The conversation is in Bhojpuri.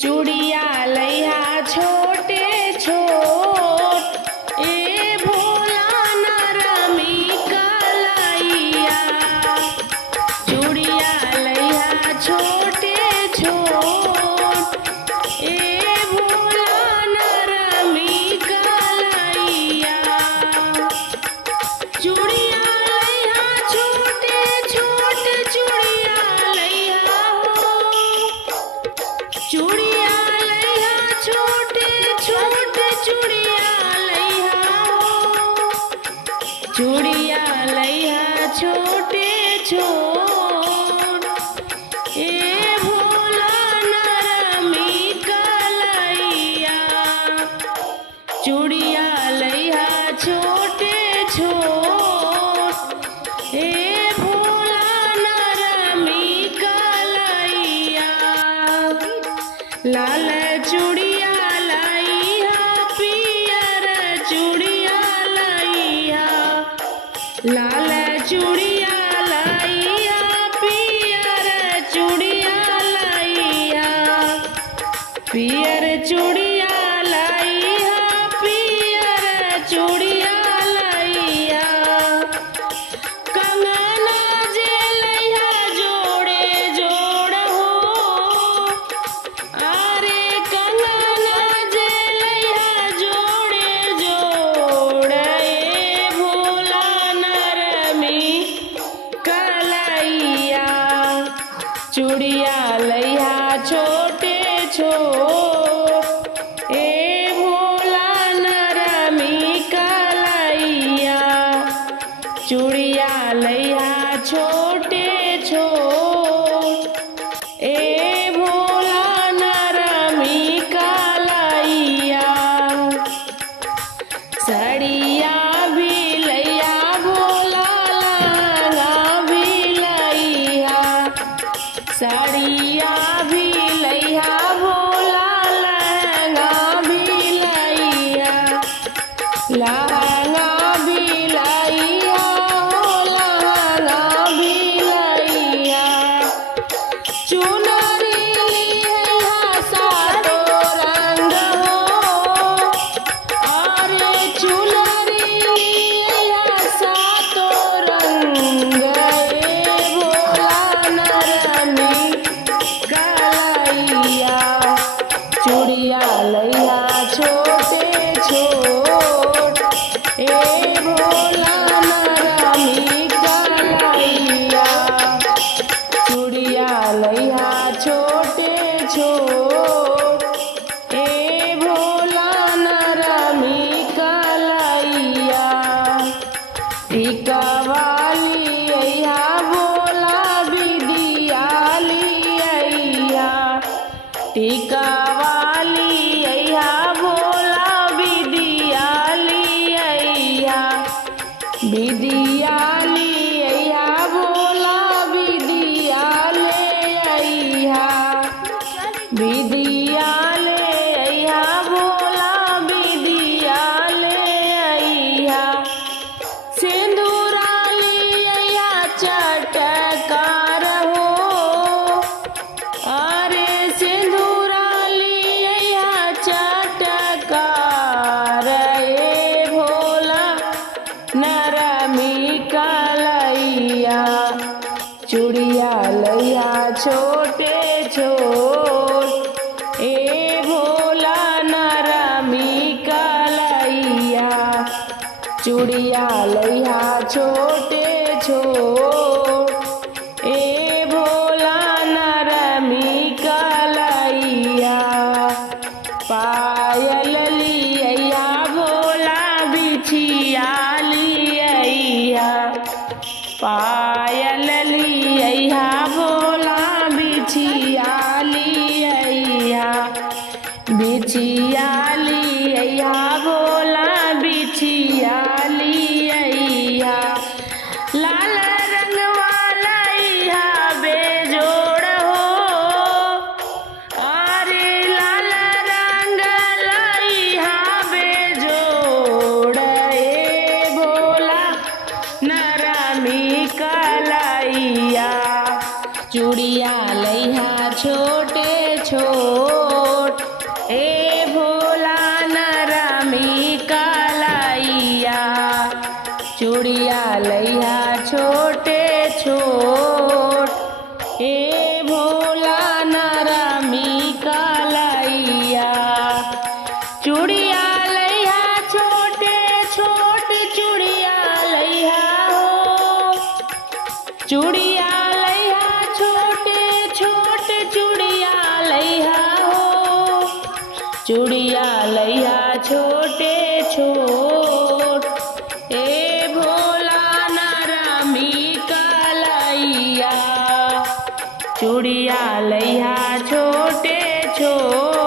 चूड़िया लैहा छोटे छोट ए भोला नरमी कलैया। चूड़िया लैहा छोटे छोट ए भोला नरमी कलैया। चूड़िया लैहा छोटे छोट चूड़िया लैहा हो। चूड़िया लैहा छोटे छोट चूड़िया लैहा हो। चूड़िया लैहा छोटे छोट ए भोला नरमी कलैया। चूड़िया लैहा छोटे छोट ए भोला नरमी कलैया। लाल चूड़िया लैहा पियर चूड़िया लैहा। लाल चूड़िया लैहा पियर चूड़िया लैहा। पियर चूड़िया लैहा पियर चूड़िया लैहा। कंगना जे लैहा जोड़े जोड़ हो। अरे कंगना जे लैहा जोड़े जोड़ ए भोला नरमी कलैया। चूड़िया लैहा छोटे छोट ए भोला नरमी कलैया। चूड़िया लैहा छोटे छोट ए भोला नरमी कलैया। सड़िया भी लैहा भोला लहंगा भी लैहा। साड़िया भी लैहा भोला लहंगा भी लैहा। लहंगा भी लैहा हो लहंगा भी लैहा। चुनरी लैहा सातो रंग हो। अरे चुनरी लैहा सातो रंग ए भोला नरमी कलैया। चूड़िया लैहा छोटे छोट ए भोला नरमी कलैया। चूड़िया लैहा छोटे छोट ए भोला नरमी कलैया। टीका वाली अइहा भोला बिदिया लिअइहा। टीका वाली अइहा भोला बिदिया लिअइहा। बिदिया लिअइहा भोला बिदिया ले अइहा। बिदिया ले अइहा भोला बिदिया ले अइहा। सिंदूरा लिअइहा चटकार हो। अरे सिंदूरा लिअइहा चटकार ए भोला नरमी कलैया। चूड़िया लैहा छोटे छोट ए भोला नरमी कलैया। चूड़िया लैहा छोटे छोट ए भोला नरमी कलैया। पायल लिअइहा भोला बिछिया लिअइहा। पायल लिअइहा भोला बिछिया लिअइहा। बिछिया लिअइहा भोला बिछिया लिअइहा। लाल रंगवा लैहा बेजोड़ हो। अरे लाल रंग लैहा बेजोड़ ए भोला नरमी कलैया। चूड़िया लैहा छोटे छोट ए भोला नरमी कलैया चूड़िया लैया छोटे छोट। ए भोला नरमी कलैया चूड़िया लैया छोटे छोट चूड़िया लैया हो। चूड़िया लैया छोटे छोट चूड़िया लैया हो। चूड़िया लैया छोटे छोट। ए भोला नरमी कलैया चूड़िया लैया छोटे छोट।